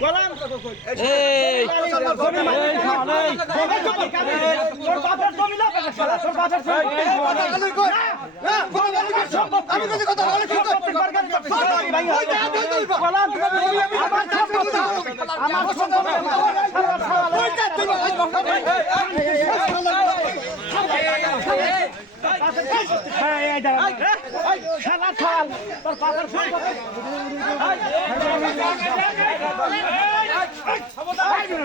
আমার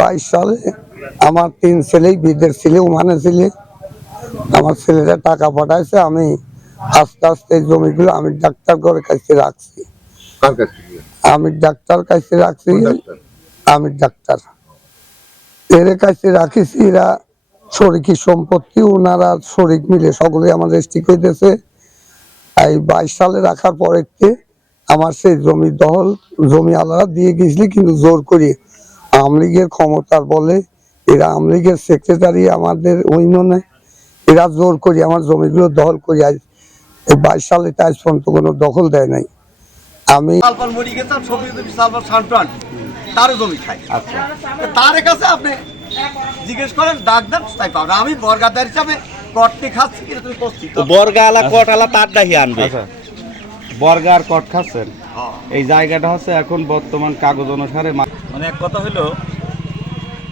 বাইশ সালে আমার তিন ছেলেই বিদেশ ছেলে ওমানে ছেলে। আমার ছেলেরা টাকা পাঠাইছে আমি আস্তে আস্তে জমিগুলো আমি ডাক্তার করে কাছে রাখছি আমি ডাক্তার কাছে রাখছি। আমি ডাক্তার। এর কাছে রাখিছি, এরা শরিকি সম্পত্তি ওনারা শরিক মিলে সকলে আমার রেস্ট্রিক হইতেছে এই বাইশ সালে রাখার পরেতে আমার সেই জমি দখল, জমি আলাদা দিয়ে গেছিলি, কিন্তু জোর করি আমলিগের ক্ষমতার বলে এরা আমলিগের সেক্রেটারি আমাদের ইউনিয়নে এরা জোর করি আমার জমিগুলো দখল করি আজ, এই বাইশ সালে আজ পর্যন্ত কোনো দখল দেয় নাই। আমি আর তারও জমি খায়। আচ্ছা। তার কাছে আপনি জিজ্ঞেস করেন ডাক দেন তাই পাবেন আমি বর্গাদার হিসাবে কটটি খাচ্ছি কিন্তু তুমি করছি বর্গা আলা কট আলা তার ডাহি আনবে। আচ্ছা। বর্গার কট খাচ্ছেন? এই জায়গাটা হচ্ছে এখন বর্তমান কাগজ অনুসারে মা- মানে এক কথা হলো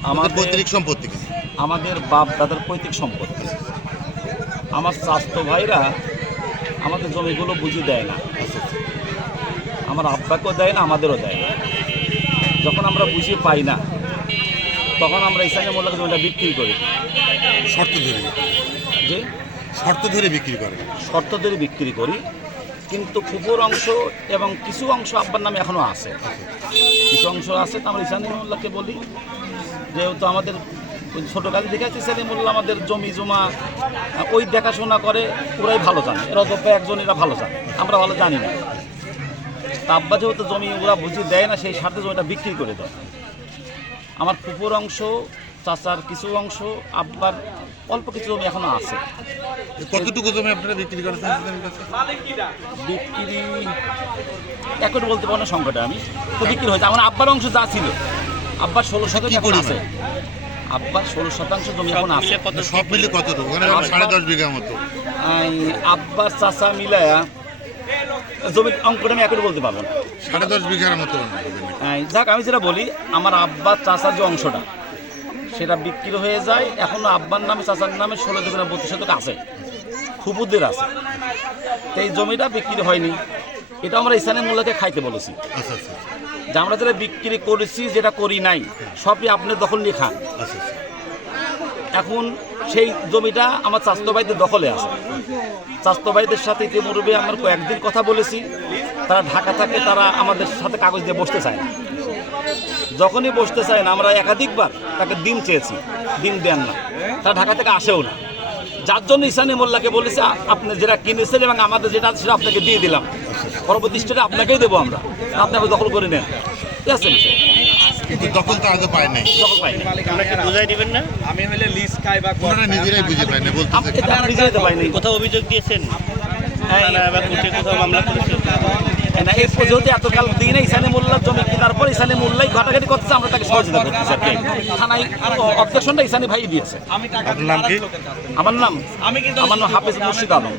আমাদের পৈতৃক সম্পত্তি আমাদের বাপ দাদার পৈতৃক সম্পত্তি। আমার স্বাস্থ্য ভাইরা আমাদের জমিগুলো বুঝিয়ে দেয় না। আমার আব্বাকেও দেয় না আমাদেরও দেয় না। যখন আমরা বুঝিয়ে পাই না তখন আমরা ইসলামী মোল্লাকে জমিটা বিক্রি করি। শর্ত ধরে যে শর্ত ধরে বিক্রি করে। শর্ত ধরে বিক্রি করি কিন্তু ফুপুর অংশ এবং কিছু অংশ আব্বার নামে এখনও আছে। কিছু অংশ আছে তো আমরা ইসানি মোল্লাকে বলি। যেহেতু আমাদের ওই ছোটো কালী দেখাচ্ছি ইসানি মোল্লা আমাদের জমি জমা ওই দেখাশোনা করে ওরাই ভালো জানে। এরা তো একজন এরা ভালো জানে। আমরা ভালো জানি না। তা আব্বা যেহেতু জমি ওরা বুঝিয়ে দেয় না সেই স্বার্থে জমিটা বিক্রি করে দেয়। আমার পুকুর অংশ চাচার কিছু অংশ আব্বার অল্প কিছু জমি এখনও আছে। কতটুকু জমি আপনারা বিক্রি কাছে? বিক্রি একটু বলতে পারো না সংখ্যাটা আমি। তো বিক্রি হয়েছে আমার আব্বার অংশ যা ছিল আব্বার ষোলো শতাংশ এখন? আছে। আব্বার ষোলো শতাংশ জমি এখন আছে। মানে সব মিলে কতটুকু? সাড়ে দশ বিঘা মতো। আব্বার চাচা মিলায়া জমির অঙ্কটা আমি একটু বলতে পারব না। সাড়ে দশ বিঘার মতো জমি। যাক আমি যেটা বলি আমার আব্বার চাচার যে অংশটা সেটা বিক্রি হয়ে যায়। এখন আব্বার নামে চাচার নামে ষোলো থেকে বত্রিশ শতক আছে। ফুপুদের আছে। তো এই জমিটা বিক্রি হয়নি। এটা আমরা স্থানীয় মূল্যকে খাইতে বলেছি। আচ্ছা আচ্ছা। যে আমরা যেটা বিক্রি করেছি যেটা করি নাই সবই আপনি দখল নিয়ে খান। আচ্ছা আচ্ছা। এখন সেই জমিটা আমার স্বাস্থ্য ভাইদের দখলে আছে। স্বাস্থ্য ভাইদের সাথে ইতিমূর্বে আমরা কয়েকদিন কথা বলেছি। তারা ঢাকা থাকে, তারা আমাদের সাথে কাগজ দিয়ে বসতে চায় না। যখনই বসতে চায় না, আমরা একাধিকবার তাকে দিন চেয়েছি দিন দেন না। তারা ঢাকা থেকে আসেও না। যার জন্য ইসানি মোল্লাকে বলেছে আপনি যেটা কিনেছেন এবং আমাদের যেটা আছে সেটা আপনাকে দিয়ে দিলাম। পরবর্তী স্টেটে আপনাকেই দেবো আমরা। আপনি দখল করে নেন। ঠিক আছে কিন্তু দখল তো পায় নাই। দখল পাইনি বুঝাই দিবেন না? আমি হলে লিজ খাই বা ওনারা নিজেরাই বুঝে পায় না বলতেছে কোথাও অভিযোগ দিয়েছেন? হ্যাঁ, থানায় বা কোর্টে কোথাও মামলা করেছেন। না এই যেহেতু এতকাল দিই না ইসানি মোল্লার জমি কেনার পর ইসানি মোল্লাই ঘাটাঘাটি করতেছে আমরা তাকে সহযোগিতা করতেছি আর কি। থানায় অবজেকশনটা ইসানি ভাই দিয়েছে। আমার নাম আমার নাম হাফিজ মুর্শিদ আলম।